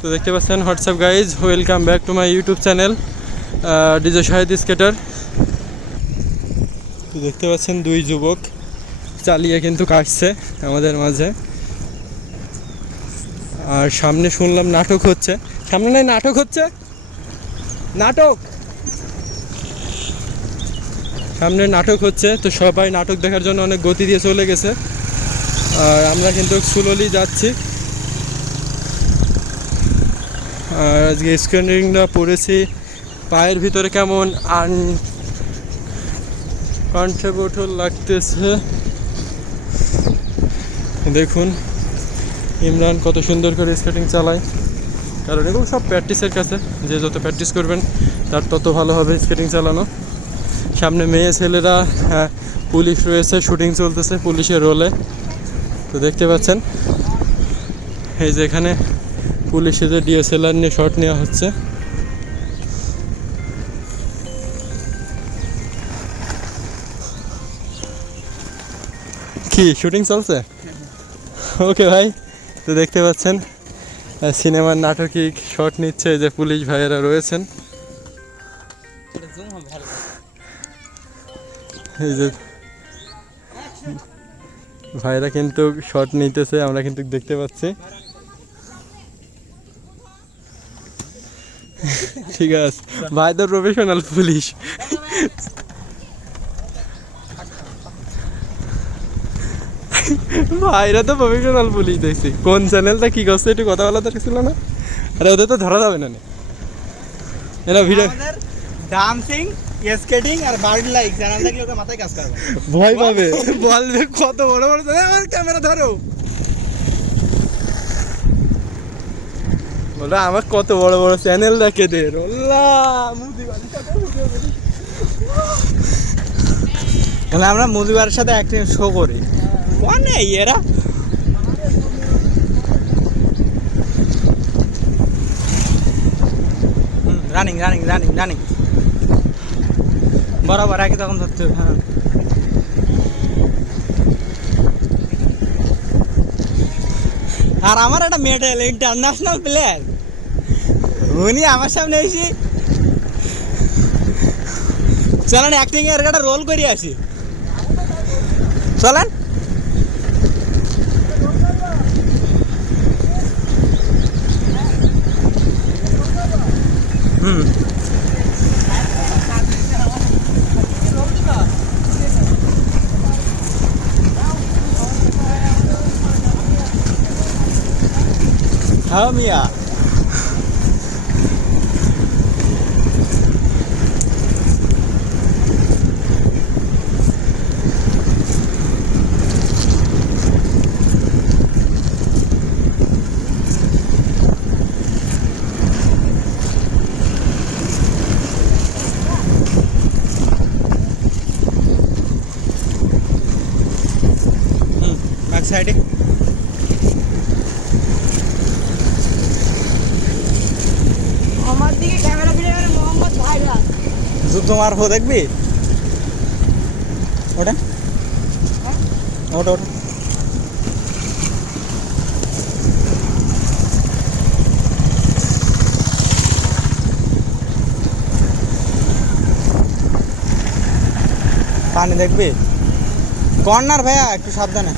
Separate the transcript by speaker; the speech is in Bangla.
Speaker 1: তো দেখতে পাচ্ছেন what's up guys welcome back to my YouTube channel DJ Shahid skater তো দেখতে পাচ্ছেন, দুই যুবক চালিয়ে কিন্তু কাটছে আমাদের মাঝে। আর সামনে শুনলাম নাটক হচ্ছে। সামনে নয় নাটক হচ্ছে? নাটক! সামনে নাটক হচ্ছে, তো সবাই নাটক দেখার জন্য অনেক গতি দিয়ে চলে গেছে। আর আমরা কিন্তু স্লোলি যাচ্ছি। আর আজকে স্ক্যানিংটা পড়েছি। পায়ের ভিতরে কেমন আন কন্ট্রিবিউটর লাগতেছে। দেখুন ইমরান কত সুন্দর করে স্কেটিং চালায়। কারণ এগুলো সব প্র্যাকটিসের কাছে। যে যত প্র্যাকটিস করবেন তার তত ভালো হবে স্কেটিং চালানো। সামনে মেয়ে ছেলেরা হ্যাঁ, পুলিশ রয়েছে শুটিং চলতেছে পুলিশের রোলে তো দেখতে পাচ্ছেন এই যে এখানে পুলিশে যে ডিএসএলআর নিয়ে শট নেওয়া হচ্ছে। কি, শুটিং চলছে? ওকে ভাই, তো দেখতে পাচ্ছেন সিনেমার নাটকিক শট নিচ্ছে যে পুলিশ ভাইয়েরা রয়েছেন। এই যে ভাইরা কিন্তু শট নিতেছে, আমরা কিন্তু দেখতে পাচ্ছি। ঠিক আছে। ভাই তো প্রফেশনাল পুলিশ ভাইরা তো প্রফেশনাল পুলিশ দেখছি। কোন চ্যানেলটা কি করছে একটু কথা বলা দরকার ছিল না? আরে ওদের তো ধরা যাবে না। এরা ভিডিও
Speaker 2: ডান্সিং স্কেটিং আর বার্ড লাইক চ্যানেল দেখলে ওটা মাথায় কাজ করবে।
Speaker 1: ভয় পাবে। বলবে কত বড় বড় আমার ক্যামেরা ধরো। বলো, আমার কত বড় বড় চ্যানেল দেখে দে।
Speaker 2: তাহলে আমরা মুদিবার সাথে অ্যাক্টিং শো করি। কোনে এরা। রানিং রানিং রানিং রানিং বরাবর, আগে তখন ধরতে হবে হ্যাঁ। আর আমার একটা মেডেল ইন্টারন্যাশনাল প্লেয়ার উনি আমার সামনে এসে চলেন অ্যাক্টিং এর একটা রোল করি আসি। চলেন। হুম। হ্যাঁ মিয়া হুম যুদ্ধ মারবো দেখবি? ওটা? ওটা ওটা। পানি দেখবি? কর্নার ভাইয়া একটু সাবধানে।